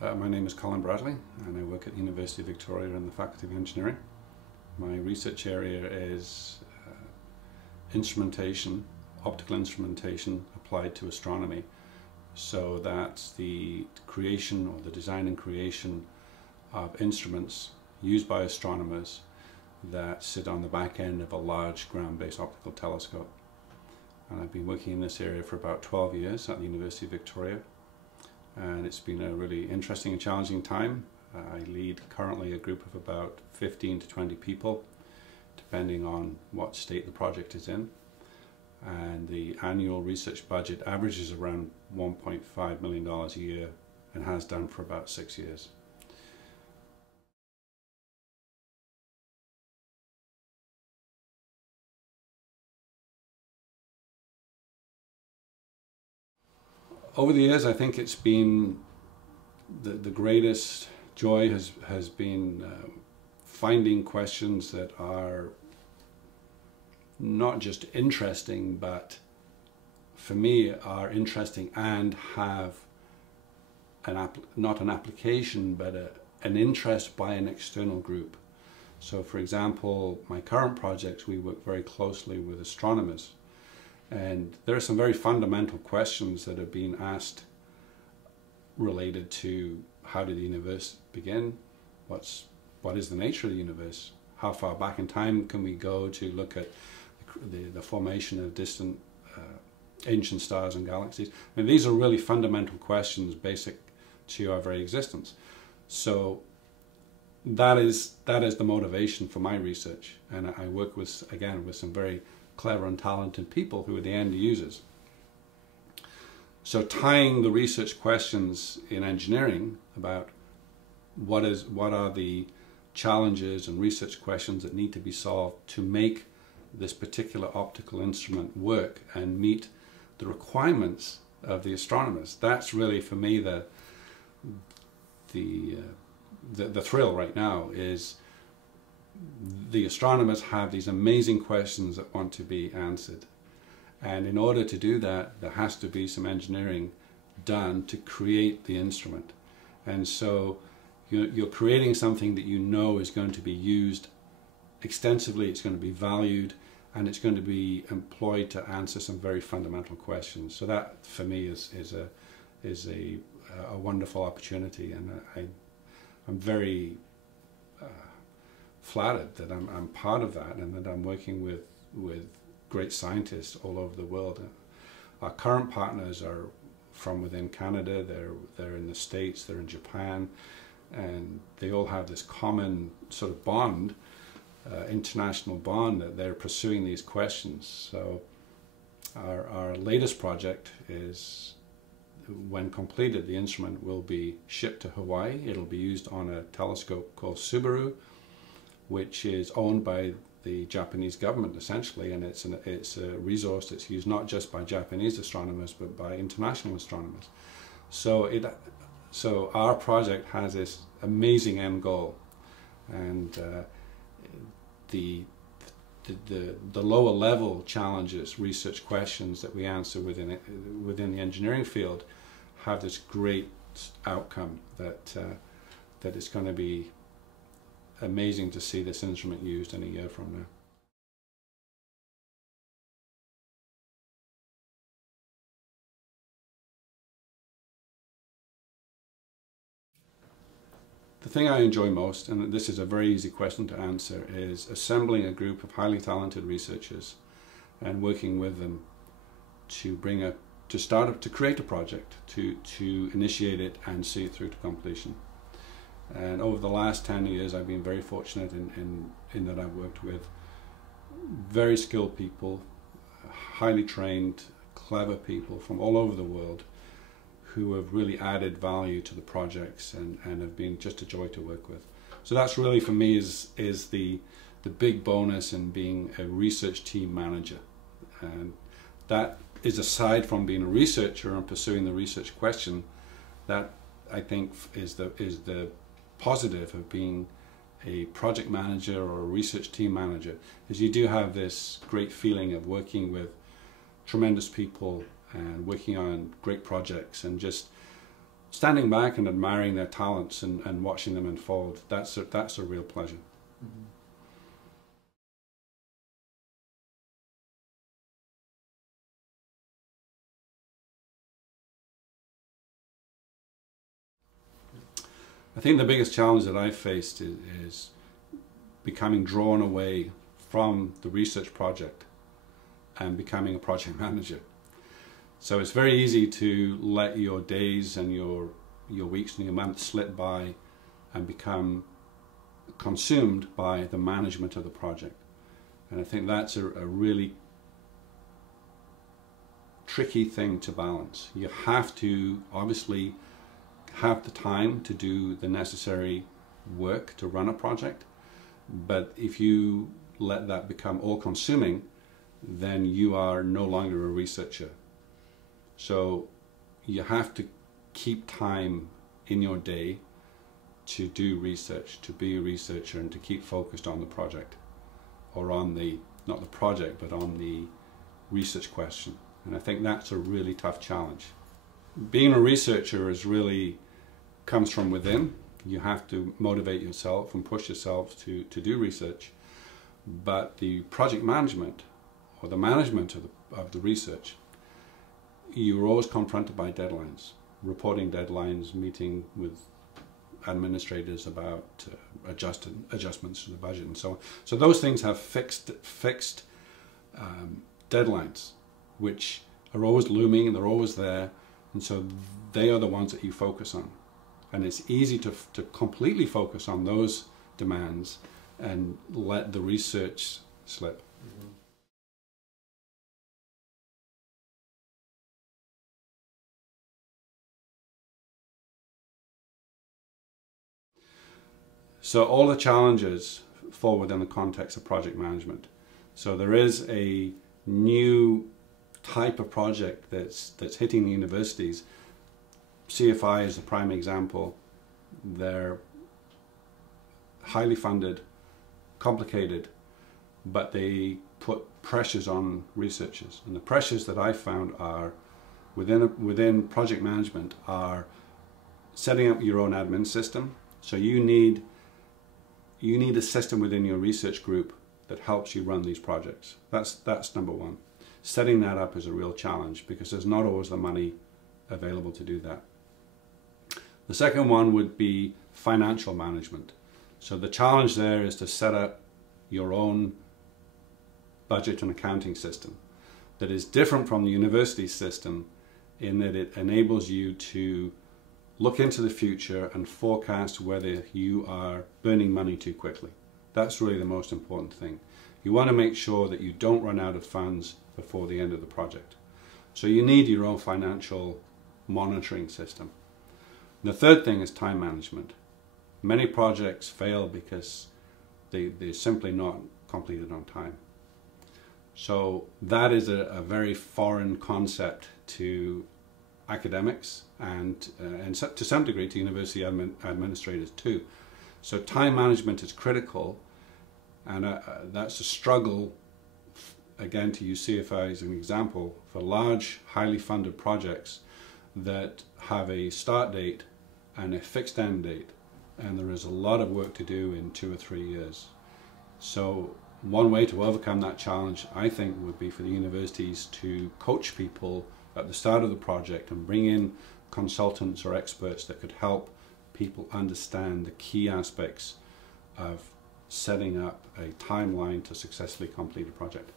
My name is Colin and I work at the University of Victoria in the Faculty of Engineering. My research area is instrumentation, optical instrumentation applied to astronomy. So that's the creation or the design and creation of instruments used by astronomers that sit on the back end of a large ground-based optical telescope. And I've been working in this area for about 12 years at the University of Victoria. And it's been a really interesting and challenging time. I lead currently a group of about 15 to 20 people, depending on what state the project is in. And the annual research budget averages around $1.5 million a year and has done for about 6 years. Over the years, I think it's been the greatest joy has been finding questions that are not just interesting, but for me are interesting and have not an application, but an interest by an external group. So for example, my current projects, we work very closely with astronomers. And there are some very fundamental questions that are being asked related to how did the universe begin? What is the nature of the universe? How far back in time can we go to look at the formation of distant ancient stars and galaxies? I mean, these are really fundamental questions basic to our very existence. So that is the motivation for my research. And I work with, again, with some very clever and talented people who are the end users. So tying the research questions in engineering about what are the challenges and research questions that need to be solved to make this particular optical instrument work and meet the requirements of the astronomers. That's really for me the thrill right now. Is the astronomers have these amazing questions that want to be answered, and in order to do that there has to be some engineering done to create the instrument. And so you're creating something that you know is going to be used extensively, it's going to be valued, and it's going to be employed to answer some very fundamental questions. So that for me is a wonderful opportunity, and I'm very flattered that I'm part of that, and that I'm working with great scientists all over the world. Our current partners are from within Canada, they're in the States, they're in Japan, and they all have this common sort of bond, international bond, that they're pursuing these questions. So our latest project is, when completed, the instrument will be shipped to Hawaii. It'll be used on a telescope called Subaru, which is owned by the Japanese government essentially, and it's a resource that's used not just by Japanese astronomers but by international astronomers. So our project has this amazing end goal, and the lower level challenges, research questions that we answer within the engineering field have this great outcome that it's going to be amazing to see this instrument used in a year from now. The thing I enjoy most, and this is a very easy question to answer, is assembling a group of highly talented researchers and working with them to create a project, to initiate it and see it through to completion. And over the last 10 years, I've been very fortunate in that I've worked with very skilled people, highly trained, clever people from all over the world who have really added value to the projects and have been just a joy to work with. So that's really, for me, is the big bonus in being a research team manager. And that is, aside from being a researcher and pursuing the research question, that I think is the positive of being a project manager or a research team manager, is you do have this great feeling of working with tremendous people and working on great projects and just standing back and admiring their talents and watching them unfold, that's a real pleasure. Mm-hmm. I think the biggest challenge that I've faced is becoming drawn away from the research project and becoming a project manager. So it's very easy to let your days and your weeks and your months slip by and become consumed by the management of the project. And I think that's a really tricky thing to balance. You have to obviously have the time to do the necessary work to run a project, but if you let that become all-consuming, then you are no longer a researcher. So you have to keep time in your day to do research, to be a researcher, and to keep focused on the project, or on the, not the project, but on the research question. And I think that's a really tough challenge. Being a researcher comes from within. You have to motivate yourself and push yourself to do research. But the project management, or the management of the research, you're always confronted by deadlines, reporting deadlines, meeting with administrators about adjustments to the budget and so on. So those things have fixed deadlines, which are always looming and they're always there, and so they are the ones that you focus on. And it's easy to completely focus on those demands and let the research slip. Mm-hmm. So all the challenges fall within the context of project management. So there is a new type of project that's hitting the universities. CFI is a prime example. They're highly funded, complicated, but they put pressures on researchers. And the pressures that I found are within project management are setting up your own admin system. So you need a system within your research group that helps you run these projects. That's number one. Setting that up is a real challenge because there's not always the money available to do that. The second one would be financial management. So the challenge there is to set up your own budget and accounting system that is different from the university system in that it enables you to look into the future and forecast whether you are burning money too quickly. That's really the most important thing. You want to make sure that you don't run out of funds before the end of the project. So you need your own financial monitoring system. The third thing is time management. Many projects fail because they're simply not completed on time. So that is a very foreign concept to academics and to some degree to university administrators too. So time management is critical, and that's a struggle, again to use CFI as an example, for large, highly funded projects that have a start date and a fixed end date, and there is a lot of work to do in 2 or 3 years. So one way to overcome that challenge, I think, would be for the universities to coach people at the start of the project and bring in consultants or experts that could help people understand the key aspects of setting up a timeline to successfully complete a project.